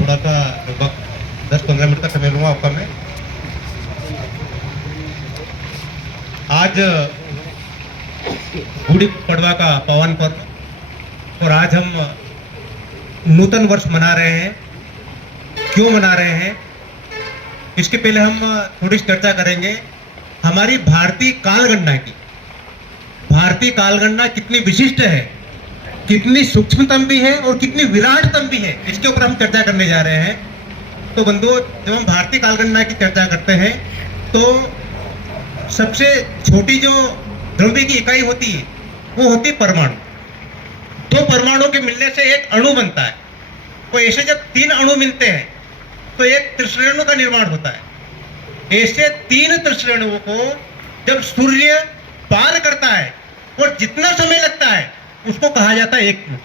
थोड़ा सा लगभग 10-15 मिनट का समय लूँगा आपका मैं। आज गुड़ी पड़वा का पावन पर्व और आज हम नूतन वर्ष मना रहे हैं। क्यों मना रहे हैं इसके पहले हम थोड़ी चर्चा करेंगे हमारी भारतीय कालगणना की। भारतीय कालगणना कितनी विशिष्ट है, कितनी सूक्ष्मतम भी है और कितनी विराटतम भी है, इसके ऊपर हम चर्चा करने जा रहे हैं। तो बंधुओं, जब हम भारतीय कालगणना की चर्चा करते हैं तो सबसे छोटी जो द्रव्य की इकाई होती है वो होती है परमाणु। दो परमाणु के मिलने से एक अणु बनता है। तो ऐसे जब 3 अणु मिलते हैं तो एक त्रिश्रेणु का निर्माण होता है। ऐसे 3 त्रिश्रेणुओं को जब सूर्य पार करता है और जितना समय लगता है उसको कहा जाता है एक त्रुटि।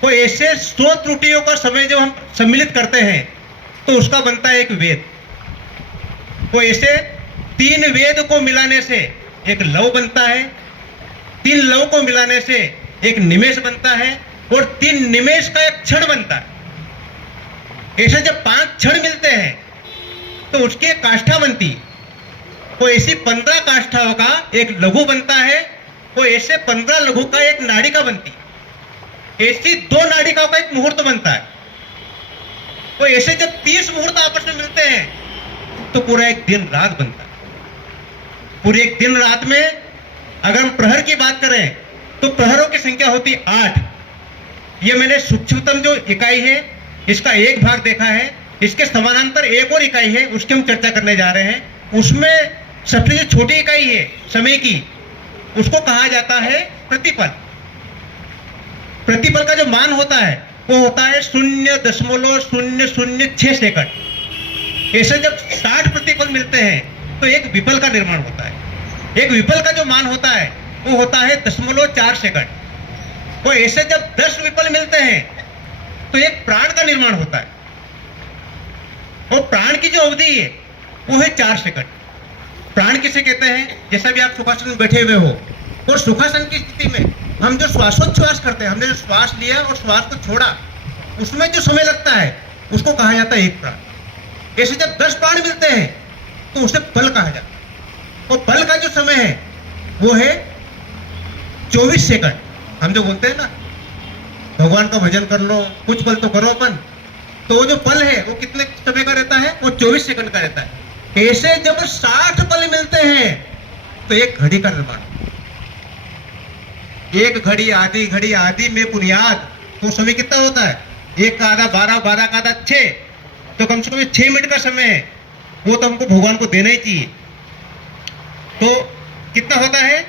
तो ऐसे 100 त्रुटियों का समय जब हम सम्मिलित करते हैं तो उसका बनता है एक वेद। तो ऐसे 3 वेद को मिलाने से एक लव बनता है, 3 लव को मिलाने से एक निमेष बनता है और 3 निमेष का एक क्षण बनता है। ऐसे जब 5 क्षण मिलते हैं तो उसकी एक काष्ठा बनती है। तो ऐसी 15 काष्ठाओं का एक लघु बनता है। तो ऐसे 15 लघु का एक नाड़िका बनती है। ऐसी 2 नाड़िकाओं का एक मुहूर्त बनता है। तो ऐसे जब 30 मुहूर्त आपस में मिलते हैं तो पूरा एक दिन रात बनता है। पूरे एक दिन रात में अगर हम प्रहर की बात करें तो प्रहरों की संख्या होती है 8। ये मैंने सूक्ष्मतम जो इकाई है इसका एक भाग देखा है। इसके समानांतर एक और इकाई है, उसकी हम चर्चा करने जा रहे हैं। उसमें सबसे जो छोटी इकाई है समय की, उसको कहा जाता है प्रतिपल। प्रतिपल का जो मान होता है वो होता है 0.006 सेकंड। ऐसे जब 60 प्रतिपल मिलते हैं तो एक विपल का निर्माण होता है। एक विपल का जो मान होता है वो होता है 0.4 सेकंड। तो ऐसे जब 10 विपल मिलते हैं तो एक प्राण का निर्माण होता है। और प्राण की जो अवधि है वो है 4 सेकंड। प्राण किसे कहते हैं? जैसा भी आप सुखासन में बैठे हुए हो और सुखासन की स्थिति में हम जो श्वासोच्छ्वास करते हैं, हमने जो श्वास लिया और श्वास को छोड़ा, उसमें जो समय लगता है उसको कहा जाता है एक प्राण। ऐसे जब 10 प्राण मिलते हैं तो उसे पल कहा जाता है। तो पल का जो समय है वो है 24 सेकंड। हम जो बोलते हैं ना, भगवान का भजन कर लो, कुछ पल तो करो अपन। तो वो जो पल है वो कितने समय का रहता है? वो 24 सेकंड का रहता है। ऐसे जब 60 पल मिलते हैं तो एक घड़ी का निर्माण। एक घड़ी आधी में बुनियाद। तो समय कितना होता है? 1 का आधा 12, 12 का आधा 6। तो कम से कम 6 मिनट का समय है, वो तो हमको भगवान को देना ही चाहिए। तो कितना होता है?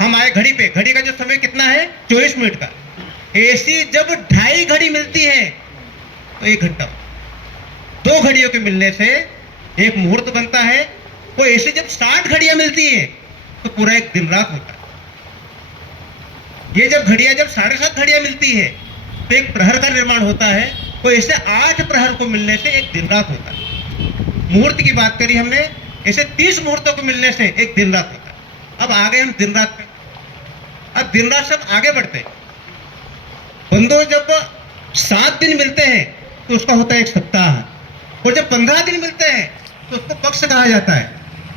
हम आए घड़ी पे, घड़ी का जो समय कितना है? 24 मिनट का। ऐसी जब 2.5 घड़ी मिलती है तो 1 घंटा। 2 घड़ियों के मिलने से एक मुहूर्त बनता है। तो ऐसे जब 60 घड़ियां मिलती हैं तो पूरा एक दिन रात होता है। ये जब 7.5 घड़ियां मिलती है तो एक प्रहर का निर्माण होता है। तो ऐसे 8 प्रहर को मिलने से एक दिन रात होता है। मुहूर्त की बात करी हमने, ऐसे 30 मुहूर्तों को मिलने से एक दिन रात होता है। अब आ गए हम दिन रात पे। अब दिन रात सब आगे बढ़ते हैं। बंदो जब 7 दिन मिलते हैं तो उसका होता है एक सप्ताह। और जब 15 दिन मिलते हैं तो उसको पक्ष कहा जाता है।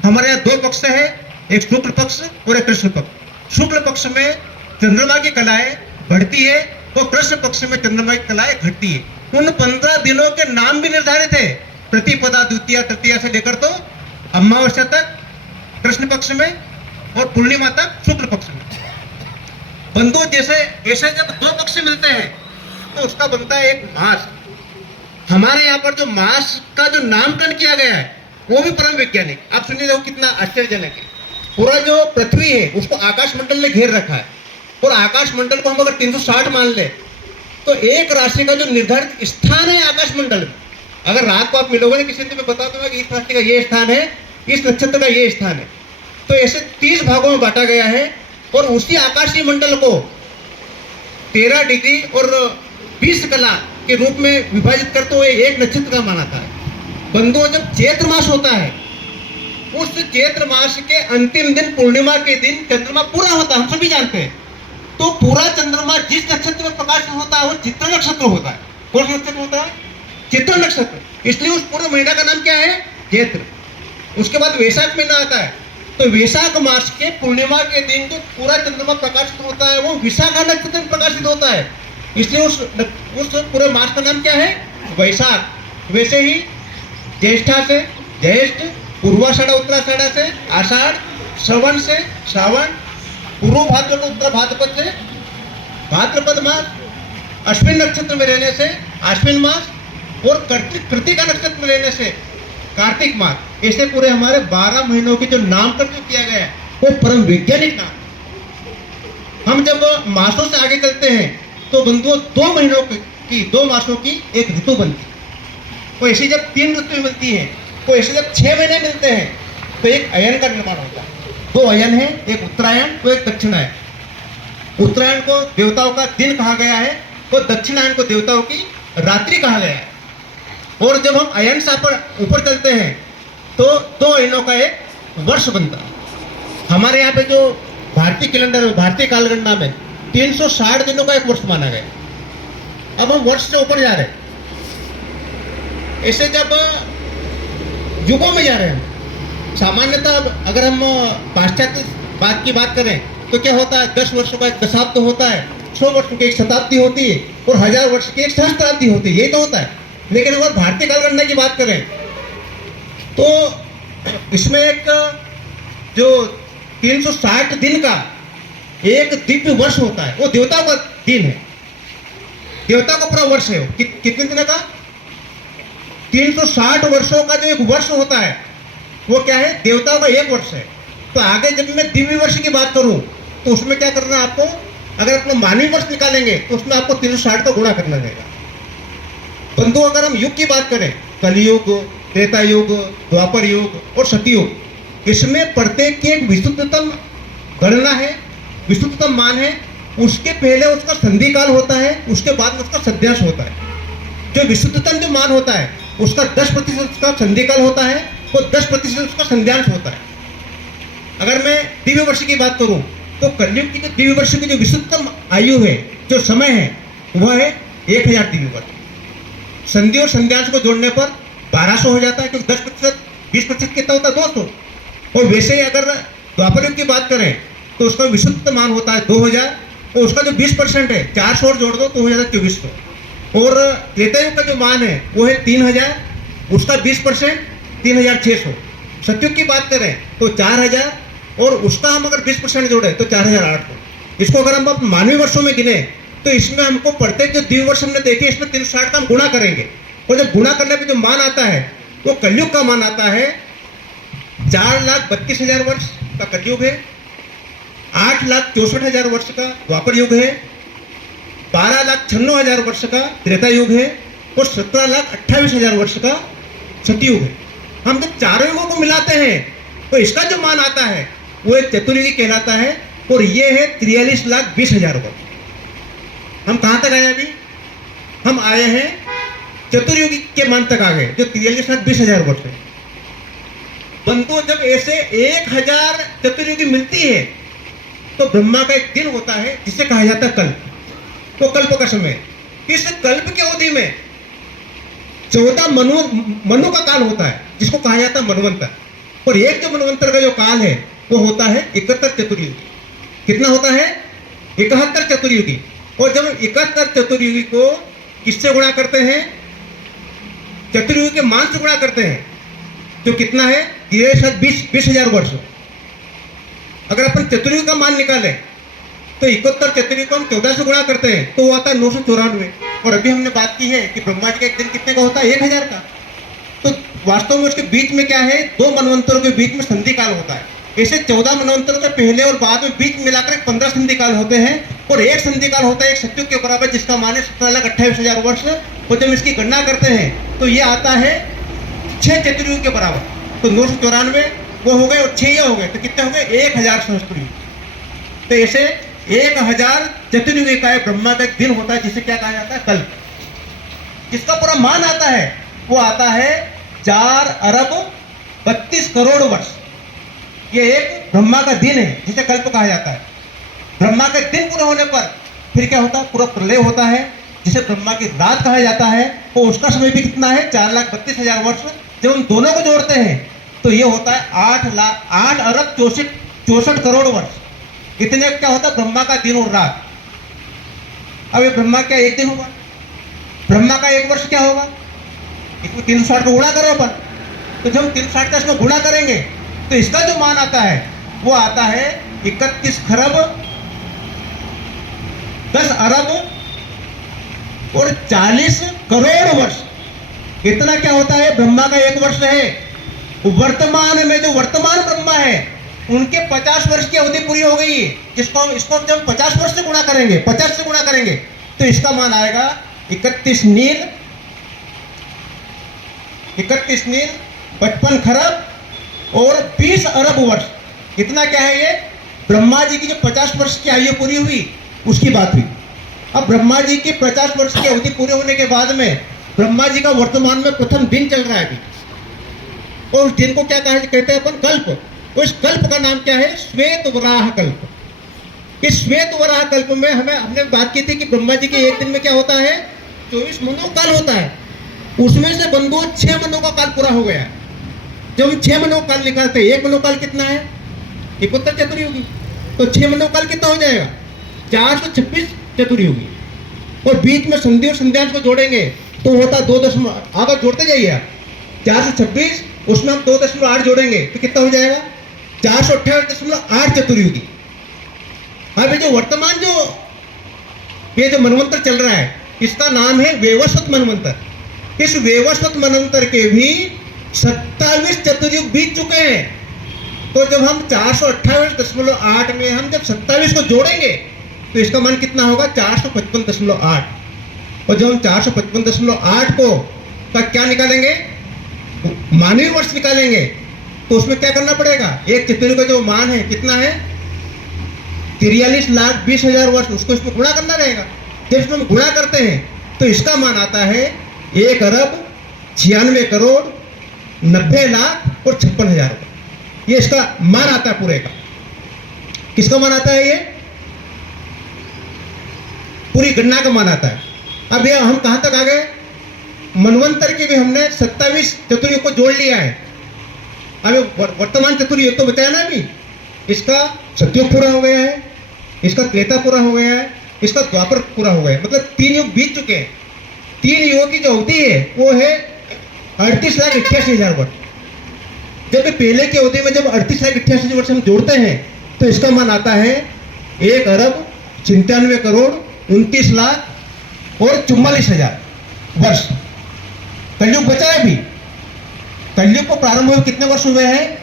हमारे यहाँ 2 पक्ष है, एक शुक्ल पक्ष और एक कृष्ण पक्ष। शुक्ल पक्ष में चंद्रमा की कलाएं बढ़ती है और कृष्ण पक्ष में चंद्रमा की कलाएं घटती है। उन 15 दिनों के नाम भी निर्धारित है। प्रतिपदा, द्वितीया, तृतीया से लेकर तो अमावस्या तक कृष्ण पक्ष में और पूर्णिमा तक शुक्ल पक्ष में। बंधु जैसे ऐसे जब 2 पक्ष मिलते हैं तो उसका बनता है एक मास। हमारे यहाँ पर जो मास का जो नामकरण किया गया है वो भी परम वैज्ञानिक। आप सुनिए देखो कितना आश्चर्यजनक है। पूरा जो पृथ्वी है उसको आकाश मंडल ने घेर रखा है और आकाश मंडल को हम अगर 360 मान ले तो एक राशि का जो निर्धारित स्थान है आकाश मंडल में, अगर रात को आप मिलोगे ना किसी से, मैं बता दूंगा कि इस राशि का ये स्थान है, इस नक्षत्र का ये स्थान है। तो ऐसे 30 भागों में बांटा गया है और उसी आकाशीय मंडल को 13 डिग्री और 20 कला के रूप में विभाजित करते हुए एक नक्षत्र का माना था। बंधुओं, जब चैत्र मास होता है उस चैत्र मास के अंतिम दिन पूर्णिमा के दिन चंद्रमा पूरा होता है, हम सभी जानते हैं। तो पूरा चंद्रमा जिस नक्षत्र में प्रकाशित होता है वो चित्रा नक्षत्र होता है। कौन सा नक्षत्र होता है? चित्रा नक्षत्र। इसलिए उस पूरे महीना का नाम क्या है? चैत्र। उसके बाद वैशाख महीना आता है, तो वैशाख मास के पूर्णिमा के दिन जो पूरा चंद्रमा प्रकाशित होता है वो विशाखा नक्षत्र में प्रकाशित होता है। इसलिए उस पूरे मास का नाम क्या है? वैशाख। वैसे ही ज्येष्ठा से ज्येष्ठ, पूर्वाषाढ़ उत्तराषाढ़ से आषाढ़, श्रवण से श्रावण, पूर्व भाद्रपद उत्तर भाद्रपद से भाद्रपद मास, अश्विन नक्षत्र में रहने से आश्विन मास, और कृतिका नक्षत्र में रहने से कार्तिक मास। ऐसे पूरे हमारे 12 महीनों के जो नामकरण जो किया गया है वो परम वैज्ञानिक नाम। हम जब मासों से आगे चलते हैं तो बंधुओं 2 मासों की एक ऋतु बनती है। कोई ऐसी जब 3 ऋतु मिलती है, कोई ऐसे जब 6 महीने मिलते हैं, तो एक अयन का निर्माण होता है। 2 अयन है, एक उत्तरायण तो एक दक्षिणायन। उत्तरायण को देवताओं का दिन कहा गया है, तो दक्षिणायन को देवताओं की रात्रि कहा गया है। और जब हम अयन से ऊपर चलते हैं तो 2 अयनों का एक वर्ष बनता है। हमारे यहाँ पे जो भारतीय कैलेंडर में, भारतीय कालगणना में 360 दिनों का एक वर्ष माना गया। अब हम वर्ष से ऊपर जा रहे हैं। ऐसे जब युगों में जा रहे हैं, सामान्यतः अगर हम पाश्चात्य की बात करें तो क्या होता है? 10 वर्षों का एक दशाब्द तो होता है, 100 वर्षों की एक शताब्दी होती है, और 1000 वर्ष की एक सहस्त्राब्दी होती है। यही तो होता है। लेकिन अगर भारतीय कालगणना की बात करें तो इसमें एक जो 360 दिन का एक दिव्य वर्ष होता है, वो देवताओं का दिन है। देवताओं का पूरा वर्ष है। कितने दिन का? 360 वर्षों का जो एक वर्ष होता है वो क्या है? देवताओं का एक वर्ष है। तो आगे जब मैं दिव्य वर्ष की बात करूं तो उसमें क्या करना है आपको? अगर अपना मानवीय वर्ष निकालेंगे तो उसमें आपको 360 का गुणा करना रहेगा। बंधु, अगर हम युग की बात करें, कलियुग, त्रेता युग, द्वापर युग और सतयुग, इसमें प्रत्येक की एक विशुद्धतम गणना है, विशुद्धतम मान है। उसके पहले उसका संधि काल होता है, उसके बाद में उसका सद्यांश होता है। जो विशुद्धतम जो मान होता है उसका 10% उसका संधि काल होता है, वो 10% उसका संध्यांश होता है। अगर मैं दिव्य वर्ष की बात करूं तो कलयुग की जो दिव्य वर्ष की जो विशुद्धतम आयु है, जो समय है, वह है 1000 दिव्य वर्ष। संधि और संध्यांश को जोड़ने पर 1200 हो जाता है, क्योंकि 10% 20% कितना होता है? 200। और वैसे ही अगर द्वापर युग की बात करें तो उसका विशुद्ध मान होता है 2000, और उसका जो 20% है 400 और जोड़ दो तो हो जाता है 2400। और त्रेता युग का जो मान है वो है 3000, उसका 20% 3600। सतयुग की बात करें तो 4000, और उसका हम अगर 20% जोड़े तो 4800। इसको अगर हम मानवीय वर्षों में गिने तो इसमें हमको प्रत्येक जो दिव्य वर्ष हमने देखे इसमें 360 का हम गुणा करेंगे, और जब गुणा करने पे जो मान आता है वो कलयुग का मान आता है 4,32,000 वर्ष का कलयुग है, 8,64,000 वर्ष का द्वापर युग है, 12,96,000 वर्ष का त्रेता युग है, और 17,28,000 वर्ष का सतयुग है। हम जब चारों युगों को मिलाते हैं तो इसका जो मान आता है वो एक चतुर्युगी कहलाता है, और ये है 43,20,000 वर्ष। हम कहाँ तक आए? अभी हम आए हैं चतुर्युगी के मान तक आ गए, जो 43,20,000 वर्ष है। बंधु, जब ऐसे 1000 चतुर्युगी मिलती है तो ब्रह्मा का एक दिन होता है जिसे कहा जाता है कल्प। तो कल्प का समय, इस कल्प की अवधि में 14 मनु का काल होता है जिसको कहा जाता है मनवंतर, और एक जो मनवंतर का जो काल है वो होता है 71 चतुर्युगी। कितना होता है? 71 चतुर्युगी। और जब 71 चतुर्युगी को किससे गुणा करते हैं? चतुर्युगी के मान से गुणा करते हैं, जो कितना है? 20,000 वर्ष। अगर अपन चतुर्युगी का मान निकालें तो 71 चतुर्युगी को हम 14 से गुणा करते हैं तो वो आता है 994। और अभी हमने बात की है कि ब्रह्मा जी का एक दिन कितने का होता है? 1000 का। तो वास्तव में उसके बीच में क्या है? 2 मनवंतरों के बीच में संधि काल होता है। ऐसे 14 मनवंतरों के पहले और बाद में बीच मिलाकर 15 संधि काल होते हैं, और एक संधि काल होता है एक सतयुग के बराबर जिसका मान है 17,28,000 वर्ष। और जब इसकी गणना करते हैं तो ये आता है 6 चतुर्युग के बराबर। तो 994 वो हो गए और 6 ये हो गए, तो कितने हो गए? 1000 सहस्त्रयुग। तो ऐसे 1000 चतुर्युगी का ब्रह्मा का एक दिन होता है जिसे क्या कहा जाता है? कल्प। जिसका पूरा मान आता है वो आता है 4,32,00,00,000 वर्ष। ये एक ब्रह्मा का दिन है जिसे कल्प कहा जाता है। ब्रह्मा का दिन पूरा होने पर फिर क्या होता है? पूरा प्रलय होता है, जिसे ब्रह्मा की रात कहा जाता है, वो उसका समय भी कितना है? 4,32,000 वर्ष। जब हम दोनों को जोड़ते हैं तो ये होता है 8,64 वर्ष। इतने क्या होता है ब्रह्मा का दिन और रात। अब ये ब्रह्मा क्या एक दिन होगा? ब्रह्मा का एक वर्ष क्या होगा? इसको 360 को गुणा करो अपन। तो जब 360 का इसमें गुणा करेंगे तो इसका जो मान आता है वो आता है 31 खरब 10 अरब और 40 करोड़ वर्ष। इतना क्या होता है ब्रह्मा का एक वर्ष है। वर्तमान में जो वर्तमान ब्रह्मा है उनके 50 वर्ष की अवधि पूरी हो गई है। इसको जब 50 वर्ष से गुणा करेंगे, 50 से गुणा करेंगे तो इसका मान आएगा 31 नील 55 खरब और 20 अरब वर्ष। इतना क्या है ये? ब्रह्मा जी की जो 50 वर्ष की आयु पूरी हुई उसकी बात हुई। अब ब्रह्मा जी की 50 वर्ष की अवधि पूरे होने के बाद में ब्रह्मा जी का वर्तमान में प्रथम दिन चल रहा है अभी, और उस दिन को क्या कहते हैं अपन? कल्प। उस कल्प का नाम क्या है? श्वेत वराह कल्प। इस श्वेत वराह कल्प में हमने बात की थी कि ब्रह्मा जी के एक दिन में क्या होता है? 24 मनोकाल होता है। उसमें से बंधुओं 6 मनों का काल पूरा हो गया। जब हम 6 मनों काल निकालते हैं, एक मनोकाल कितना है? 71 चतुर्युगी। तो 6 मनोकाल कितना हो जाएगा? 426 चतुर्युगी। और बीच में संधि और संध्यांश को जोड़ेंगे तो होता 2 आगे जोड़ते जाइए आप। 426 उसमें हम 2.8 जोड़ेंगे तो कितना हो जाएगा? 428.8 चतुर्युगी। अब जो वर्तमान ये जो मनवंतर चल रहा है इसका नाम है वैवस्वत मनवंतर। इस वैवस्वत मनवंतर के भी 27 चतुर्युग बीत चुके हैं। तो जब हम 428.8 में हम जब 27 को जोड़ेंगे तो इसका मान कितना होगा? 455.8। और जब हम 455.8 को का क्या निकालेंगे? मानवीय वर्ष निकालेंगे तो उसमें क्या करना पड़ेगा? एक चतुर्युग का जो मान है कितना है? 43,20,000 वर्ष। उसको इसमें गुणा करना रहेगा। जब इसमें गुणा करते हैं तो इसका मान आता है 1 अरब 96 करोड़ 90 लाख और 56,000। ये इसका मान आता है पूरे का। किसका मान आता है? ये पूरी गणना का मान आता है। अब ये हम कहां तक आ गए? मनवंतर के भी हमने 27 चतुर्युग को जोड़ लिया है। अब वर्तमान चतुर्युग तो बताया ना अभी, इसका सतयुग पूरा हो गया है, इसका त्रेता पूरा हो गया है, इसका द्वापर पूरा हो गया है। मतलब 3 युग बीत चुके हैं। 3 युगों की जो अवधि है वो है 38,88,000 वर्ष। जब पहले की अवधि में जब 38,88,000 वर्ष हम जोड़ते हैं तो इसका मान आता है 1 अरब 97 करोड़ 29 लाख और 44,000 वर्ष। कलयुग बचा है अभी। कलयुग को प्रारंभ हुए कितने वर्ष हुए हैं?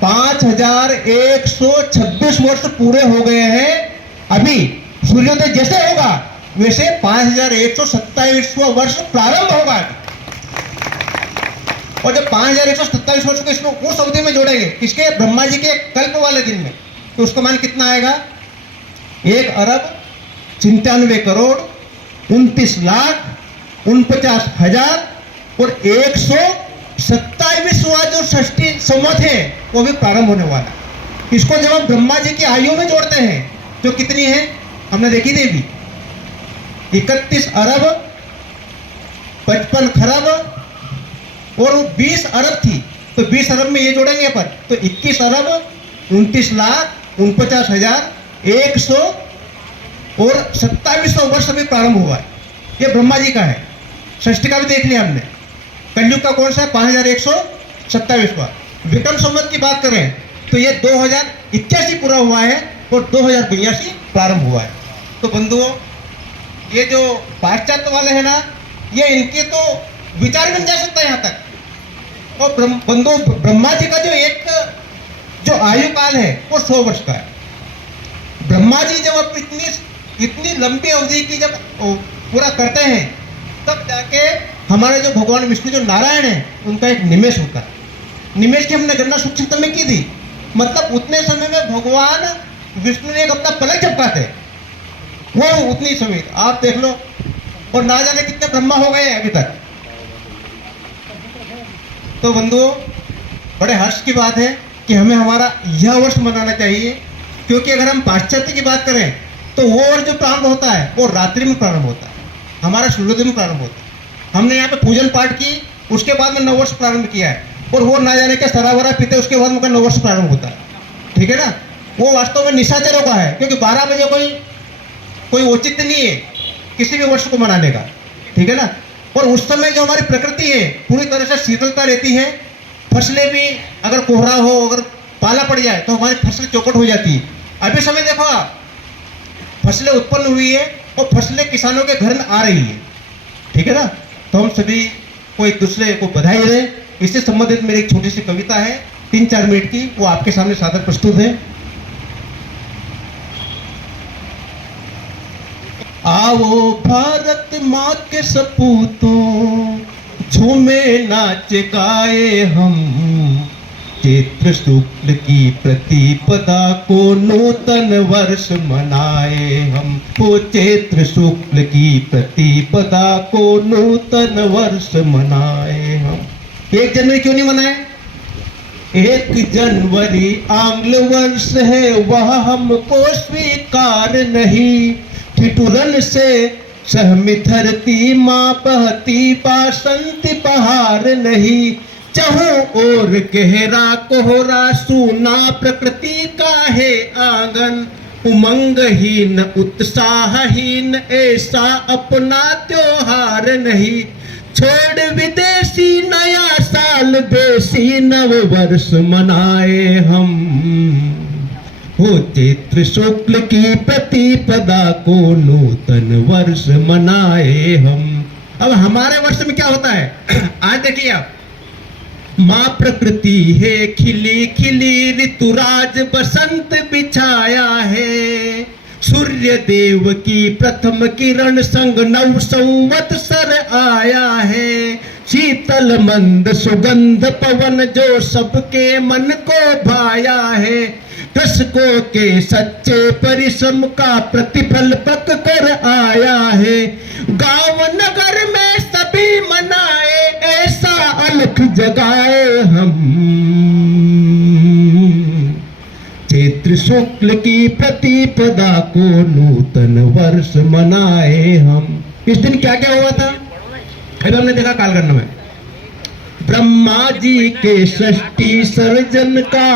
5,126 वर्ष पूरे हो गए हैं। अभी सूर्योदय जैसे होगा वैसे 5,127वां वर्ष प्रारंभ होगा। और जब 5,127 वर्ष को इसमें उस अवधि में जोड़ेंगे किसके? ब्रह्मा जी के कल्प वाले दिन में, तो उसका मान कितना आएगा? 1 अरब 97 करोड़ 29 लाख 49,000 और 127वां जो षष्ठी संवत है वो भी प्रारंभ होने वाला है। इसको जब हम ब्रह्मा जी की आयु में जोड़ते हैं जो कितनी है हमने देखी थी अभी, 31 अरब 55 खरब और वो 20 अरब थी। तो 20 अरब में ये जोड़ेंगे अपन तो 21 अरब 29 लाख 49,000 100 और 27वां वर्ष अभी प्रारंभ हुआ है। ये ब्रह्मा जी का है। षष्ठी का भी देख लिया हमने। कलयुग का कौन सा है? 5,127वां। विक्रम संवत की बात करें तो ये 2081 पूरा हुआ है और 2082 प्रारंभ हुआ है। तो बंधुओं, ये जो पाश्चात्य वाले हैं ना, ये इनके तो विचार बन जा सकता है यहाँ तक। और बंधुओं, ब्रह्मा जी का जो आयु काल है वो 100 वर्ष का है। ब्रह्मा जी जब इतनी लंबी अवधि की जब पूरा करते हैं तब जाके हमारे जो भगवान विष्णु जो नारायण है उनका एक निमेष होता है। निमेष की हमने गणना सूक्ष्म में की थी। मतलब उतने समय में भगवान विष्णु ने एक अपना पलक झपकाते वो उतनी समय आप देख लो। और ना जाने कितने ब्रह्मा हो गए अभी तक। तो बंधुओं, बड़े हर्ष की बात है कि हमें हमारा यह वर्ष मनाना चाहिए, क्योंकि अगर हम पाश्चात्य की बात करें तो वो वर्ष जो प्रारंभ होता है वो रात्रि में प्रारंभ होता है। हमारा सूर्योदय में प्रारंभ होता है। हमने यहाँ पे पूजन पाठ की, उसके बाद में नववर्ष प्रारंभ किया है, और वो ना जाने के सरावरा पीते उसके बाद में नववर्ष प्रारंभ होता है। ठीक है ना, वो वास्तव में निशाचरों का है, क्योंकि 12 बजे कोई औचित्य नहीं है किसी भी वर्ष को मनाने का। ठीक है ना, और उस समय जो हमारी प्रकृति है पूरी तरह से शीतलता रहती है, फसलें भी, अगर कोहरा हो, अगर पाला पड़ जाए तो हमारी फसल चौपट हो जाती है। अभी समय देखो आप, फसलें उत्पन्न हुई है और फसलें किसानों के घर में आ रही है। ठीक है ना, तो हम सभी को एक दूसरे को बधाई दें। इससे संबंधित मेरी एक छोटी सी कविता है 3-4 मिनट की, वो आपके सामने सादर प्रस्तुत है। आओ भारत माँ के सपूतों, झूमे नाच गाए हम, चैत्र शुक्ल की प्रतिपदा को नूतन वर्ष मनाए हम। वो चैत्र शुक्ल की प्रतिपदा को नूतन वर्ष मनाए हम। 1 जनवरी क्यों नहीं मनाए? 1 जनवरी आंग्ल वर्ष है, वह हमको स्वीकार नहीं। ठिठुरन से सहमी धरती माँ बहती बासंती बहार नहीं। चहु और गहरा कोहरा सूना प्रकृति का है आंगन। उमंगहीन उत्साहहीन ऐसा अपना त्योहार नहीं। छोड़ विदेशी नया साल बेसी नव वर्ष मनाए हम। हो चैत्र शुक्ल की प्रतिपदा को नूतन वर्ष मनाए हम। अब हमारे वर्ष में क्या होता है? आज देखिए आप, माँ प्रकृति है खिली खिली, ऋतुराज बसंत बिछाया है। सूर्य देव की प्रथम किरण संग नव संवत्सर आया है। शीतल मंद सुगंध पवन जो सबके मन को भाया है। कृषकों के सच्चे परिश्रम का प्रतिफल पक कर आया है। गांव नगर में सभी मनाए, ऐसा अलख जगाए हम। चैत्र शुक्ल की प्रतिपदा को नूतन वर्ष मनाए हम। इस दिन क्या क्या हुआ था? अभी हमने देखा कालगणना में ब्रह्मा जी के सृष्टि सर्जन का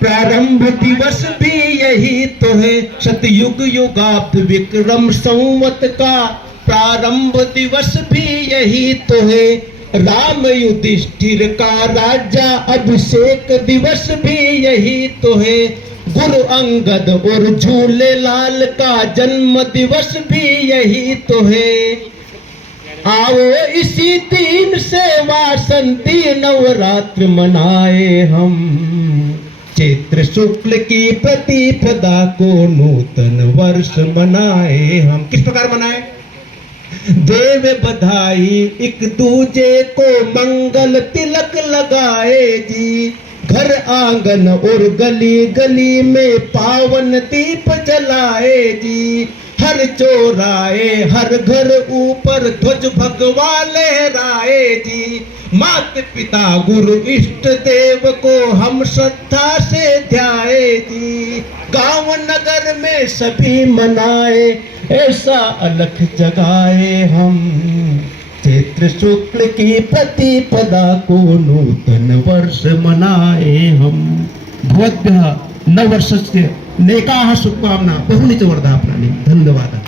प्रारंभ दिवस भी यही तो है। सतयुग युगाब्द विक्रम संवत का प्रारंभ दिवस भी यही तो है। राम युधिष्ठिर का राजा अभिषेक दिवस भी यही तो है। गुरु अंगद और झूले लाल का जन्म दिवस भी यही तो है। आओ इसी दिन से वासंती नवरात्र मनाए हम। चैत्र शुक्ल की प्रतिपदा को नूतन वर्ष मनाए हम। किस प्रकार मनाए? देव बधाई एक दूजे को मंगल तिलक लगाए जी। घर आंगन और गली गली में पावन दीप जलाए जी। हर चौराहे हर घर ऊपर ध्वज भगवा लहराए जी। मात पिता गुरु इष्ट देव को हम श्रद्धा से ध्याए जी। गांव नगर में सभी मनाए, ऐसा अलख जगाए हम। चैत्र शुक्ल की प्रतिपदा को नूतन वर्ष मनाए हम। भवद्भ्यः नववर्षस्य नेकाः शुभकामना बहुनिच वर्धापनानि। धन्यवाद।